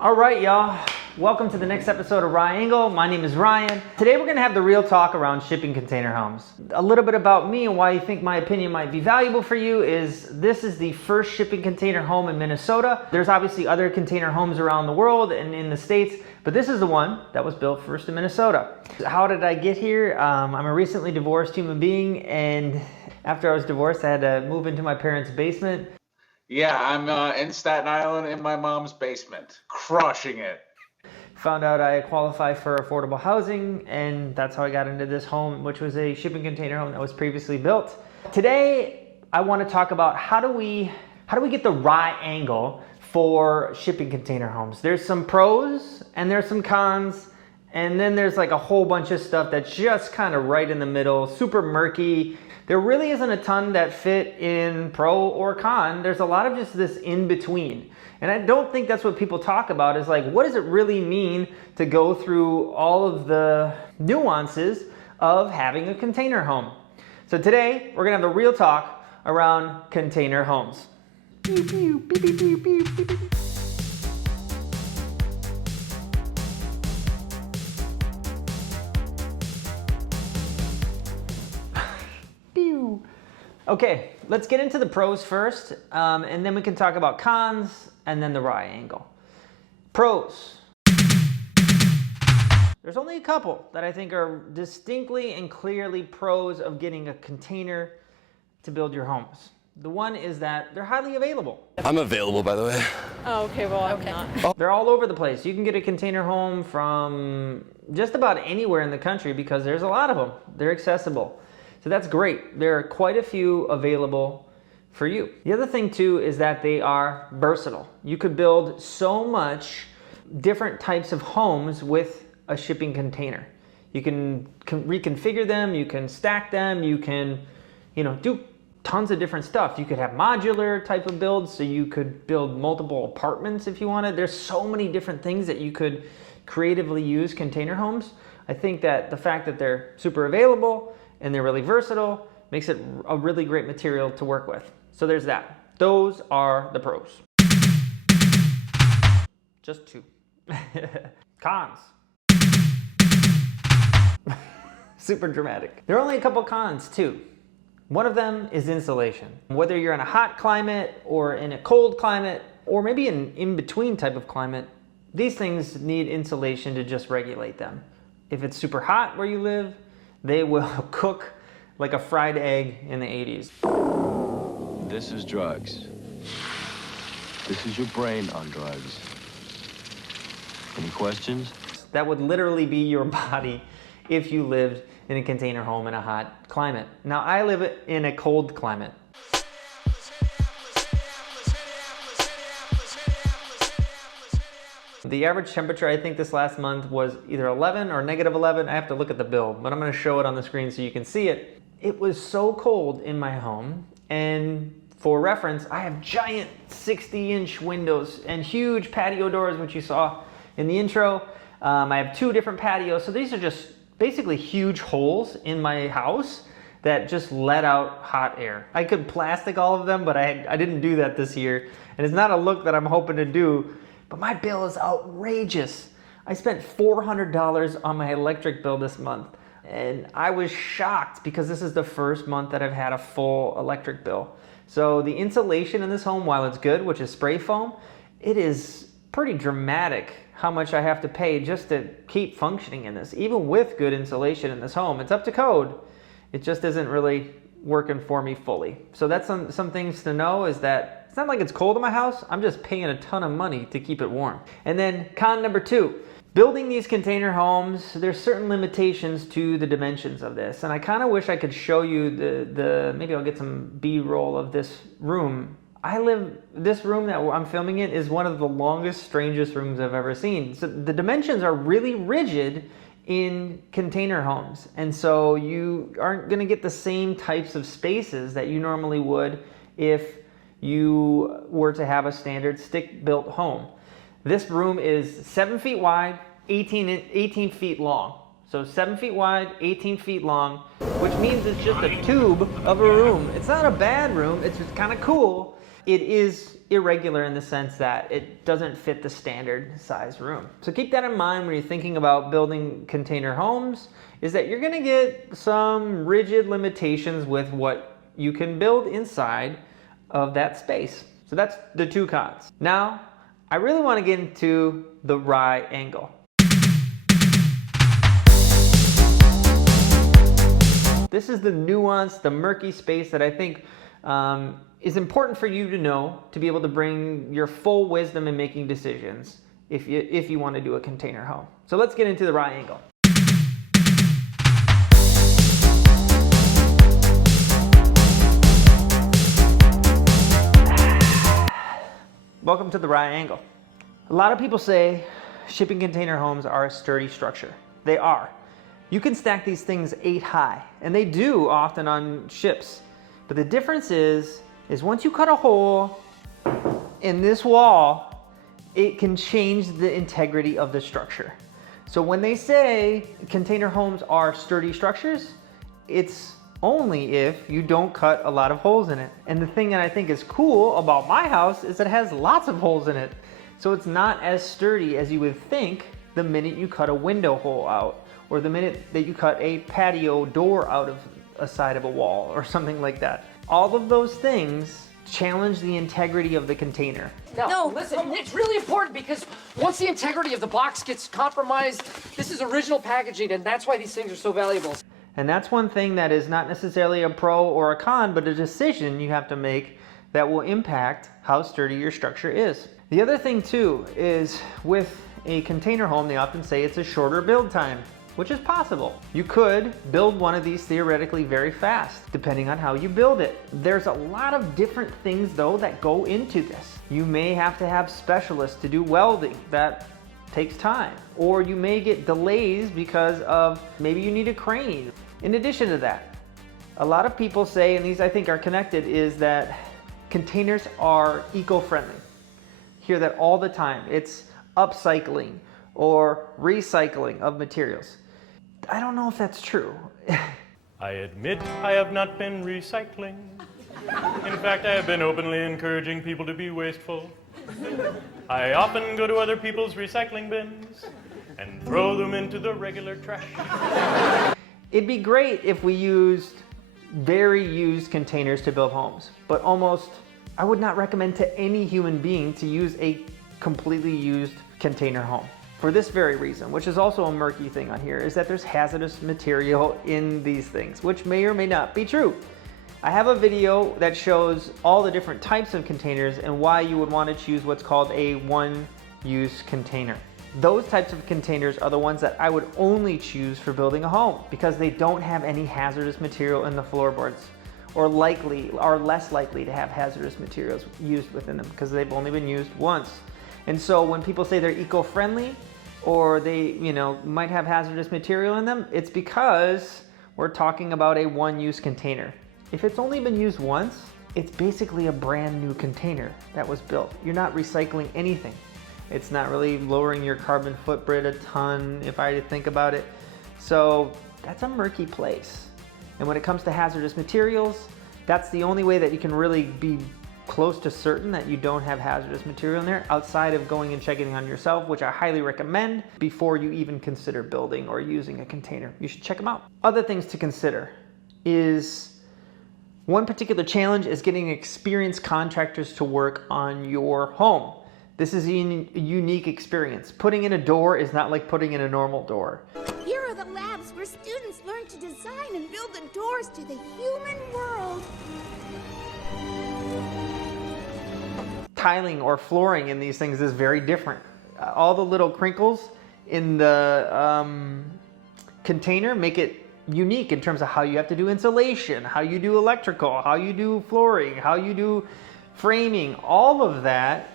All right, y'all. Welcome to the next episode of Rye Angle. My name is Ryan. Today we're gonna have the real talk around shipping container homes. A little bit about me and why you think my opinion might be valuable for you is this is the first shipping container home in Minnesota. There's obviously other container homes around the world and in the States, but this is the one that was built first in Minnesota. How did I get here? I'm a recently divorced human being, and after I was divorced, I had to move into my parents' basement. Yeah, I'm in Staten Island in my mom's basement, crushing it. Found out I qualify for affordable housing, and that's how I got into this home, which was a shipping container home that was previously built. Today, I want to talk about how do we get the Rye Angle for shipping container homes. There's some pros and there's some cons, and then there's like a whole bunch of stuff that's just kind of right in the middle, super murky. There really isn't a ton that fit in pro or con. There's a lot of just this in between. And I don't think that's what people talk about, is like, what does it really mean to go through all of the nuances of having a container home? So today, we're gonna have the real talk around container homes. Pew, pew, pew, pew, pew, pew, pew, pew. Pew. Okay, let's get into the pros first, and then we can talk about cons, and then the Rye Angle. Pros. There's only a couple that I think are distinctly and clearly pros of getting a container to build your homes. The one is that they're highly available. I'm available, by the way. Oh, okay, well, I'm not. They're all over the place. You can get a container home from just about anywhere in the country because there's a lot of them. They're accessible. So that's great. There are quite a few available for you. The other thing too is that they are versatile. You could build so much different types of homes with a shipping container. You can reconfigure them, you can stack them, you can, do tons of different stuff. You could have modular type of builds, so you could build multiple apartments if you wanted. There's so many different things that you could creatively use container homes. I think that the fact that they're super available and they're really versatile makes it a really great material to work with. So there's that. Those are the pros. Just two. Cons. Super dramatic. There are only a couple cons too. One of them is insulation. Whether you're in a hot climate or in a cold climate, or maybe an in-between type of climate, these things need insulation to just regulate them. If it's super hot where you live, they will cook like a fried egg in the 80s. This is drugs. This is your brain on drugs. Any questions? That would literally be your body if you lived in a container home in a hot climate. Now, I live in a cold climate. The average temperature, I think this last month, was either 11 or negative 11. I have to look at the bill, but I'm gonna show it on the screen so you can see it. It was so cold in my home, and for reference, I have giant 60-inch windows and huge patio doors, which you saw in the intro. I have two different patios, so these are just basically huge holes in my house that just let out hot air. I could plastic all of them, but I didn't do that this year, and it's not a look that I'm hoping to do, but my bill is outrageous. I spent $400 on my electric bill this month, and I was shocked because this is the first month that I've had a full electric bill. So the insulation in this home, while it's good, which is spray foam, it is pretty dramatic how much I have to pay just to keep functioning in this. Even with good insulation in this home, it's up to code. It just isn't really working for me fully. So that's some things to know, is that it's not like it's cold in my house. I'm just paying a ton of money to keep it warm. And then con number two, building these container homes, there's certain limitations to the dimensions of this. And I kind of wish I could show you maybe I'll get some B-roll of this room. This room that I'm filming in is one of the longest, strangest rooms I've ever seen. So the dimensions are really rigid in container homes. And so you aren't gonna get the same types of spaces that you normally would if you were to have a standard stick-built home. This room is 7 feet wide, 18 feet long. So 7 feet wide, 18 feet long, which means it's just a tube of a room. It's not a bad room, it's just kind of cool. it is irregular in the sense that it doesn't fit the standard size room. So keep that in mind when you're thinking about building container homes, is that you're gonna get some rigid limitations with what you can build inside of that space. So that's the two cons. Now, I really wanna get into the Rye Angle. This is the nuance, the murky space that I think is important for you to know to be able to bring your full wisdom in making decisions if you want to do a container home. So let's get into the Rye Angle. Welcome to the Rye Angle. A lot of people say shipping container homes are a sturdy structure. They are. You can stack these things 8 high, and they do often on ships. But the difference is once you cut a hole in this wall, it can change the integrity of the structure. So when they say container homes are sturdy structures, it's only if you don't cut a lot of holes in it. And the thing that I think is cool about my house is that it has lots of holes in it. So it's not as sturdy as you would think the minute you cut a window hole out, or the minute that you cut a patio door out of a side of a wall or something like that. All of those things challenge the integrity of the container. No, listen, it's really important because once the integrity of the box gets compromised, this is original packaging, and that's why these things are so valuable. And that's one thing that is not necessarily a pro or a con, but a decision you have to make that will impact how sturdy your structure is. The other thing too is with a container home, they often say it's a shorter build time, which is possible. You could build one of these theoretically very fast, depending on how you build it. There's a lot of different things though that go into this. You may have to have specialists to do welding. That takes time. Or you may get delays because of maybe you need a crane. In addition to that, a lot of people say, and these I think are connected, is that containers are eco-friendly. Hear that all the time. It's upcycling or recycling of materials. I don't know if that's true. I admit I have not been recycling. In fact, I have been openly encouraging people to be wasteful. I often go to other people's recycling bins and throw them into the regular trash. It'd be great if we used very used containers to build homes, but I would not recommend to any human being to use a completely used container home. For this very reason, which is also a murky thing on here, is that there's hazardous material in these things, which may or may not be true. I have a video that shows all the different types of containers and why you would want to choose what's called a one-use container. Those types of containers are the ones that I would only choose for building a home because they don't have any hazardous material in the floorboards, or less likely to have hazardous materials used within them because they've only been used once. And so when people say they're eco-friendly or they, might have hazardous material in them, it's because we're talking about a one-use container. If it's only been used once, it's basically a brand new container that was built. You're not recycling anything. It's not really lowering your carbon footprint a ton, if I think about it. So that's a murky place. And when it comes to hazardous materials, that's the only way that you can really be close to certain that you don't have hazardous material in there outside of going and checking on yourself, which I highly recommend before you even consider building or using a container. You should check them out. Other things to consider is one particular challenge is getting experienced contractors to work on your home. This is a unique experience. Putting in a door is not like putting in a normal door. Here are the labs where students learn to design and build the doors to the human world. Tiling or flooring in these things is very different. All the little crinkles in the container make it unique in terms of how you have to do insulation, how you do electrical, how you do flooring, how you do framing. All of that,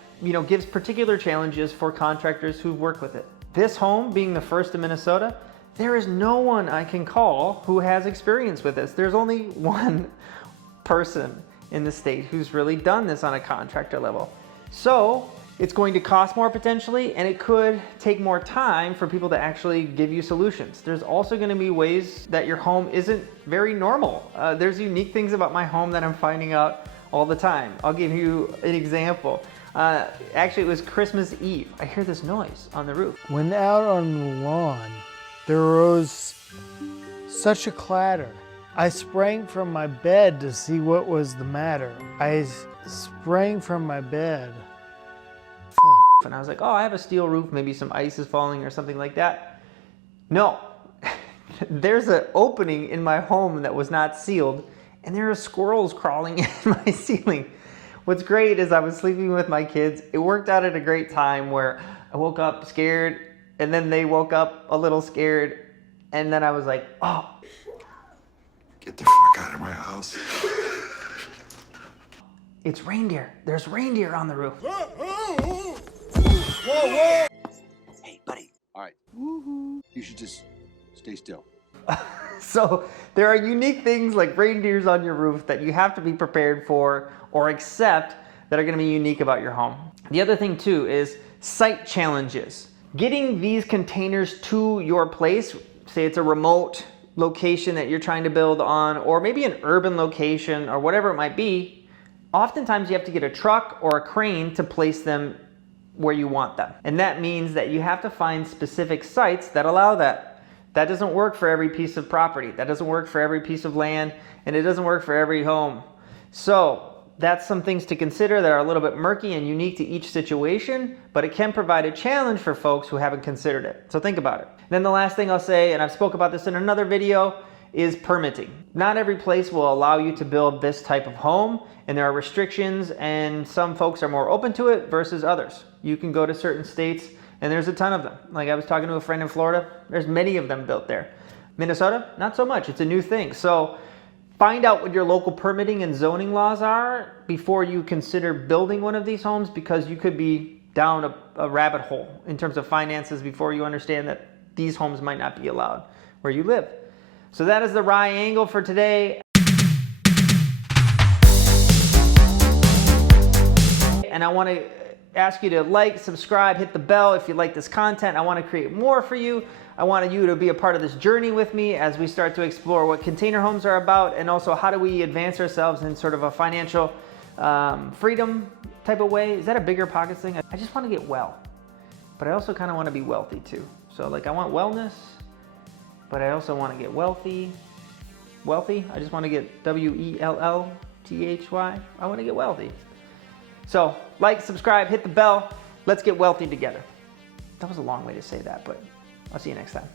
gives particular challenges for contractors who work with it. This home being the first in Minnesota, there is no one I can call who has experience with this. There's only one person in the state who's really done this on a contractor level. So it's going to cost more potentially, and it could take more time for people to actually give you solutions. There's also going to be ways that your home isn't very normal. There's unique things about my home that I'm finding out all the time. I'll give you an example. Actually, it was Christmas Eve. I hear this noise on the roof. When out on the lawn, there rose such a clatter. I sprang from my bed to see what was the matter. I sprang from my bed. Fuck. And I was like, oh, I have a steel roof, maybe some ice is falling or something like that. No, there's an opening in my home that was not sealed, and there are squirrels crawling in my ceiling. What's great is I was sleeping with my kids. It worked out at a great time where I woke up scared, and then they woke up a little scared, and then I was like, oh. Get the fuck out of my house. It's reindeer. There's reindeer on the roof. Hey, buddy. All right. Woohoo. You should just stay still. So there are unique things like reindeers on your roof that you have to be prepared for or accept that are going to be unique about your home. The other thing too is site challenges. Getting these containers to your place, say it's a remote location that you're trying to build on, or maybe an urban location or whatever it might be, oftentimes you have to get a truck or a crane to place them where you want them. And that means that you have to find specific sites that allow that. That doesn't work for every piece of property. That doesn't work for every piece of land, and it doesn't work for every home. So that's some things to consider that are a little bit murky and unique to each situation, but it can provide a challenge for folks who haven't considered it. So think about it. And then the last thing I'll say, and I've spoke about this in another video, is permitting. Not every place will allow you to build this type of home, and there are restrictions, and some folks are more open to it versus others. You can go to certain states, and there's a ton of them. Like I was talking to a friend in Florida, there's many of them built there. Minnesota, not so much, it's a new thing. So find out what your local permitting and zoning laws are before you consider building one of these homes, because you could be down a rabbit hole in terms of finances before you understand that these homes might not be allowed where you live. So that is the Rye Angle for today. And I want to ask you to like, subscribe, hit the bell if you like this content. I want to create more for you. I want you to be a part of this journey with me as we start to explore what container homes are about, and also how do we advance ourselves in sort of a financial freedom type of way. Is that a bigger pockets thing? I just want to get well, but I also kind of want to be wealthy too. So like I want wellness, but I also want to get wealthy. Wealthy, I just want to get W-E-L-L-T-H-Y. I want to get wealthy. So like, subscribe, hit the bell. Let's get wealthy together. That was a long way to say that, but I'll see you next time.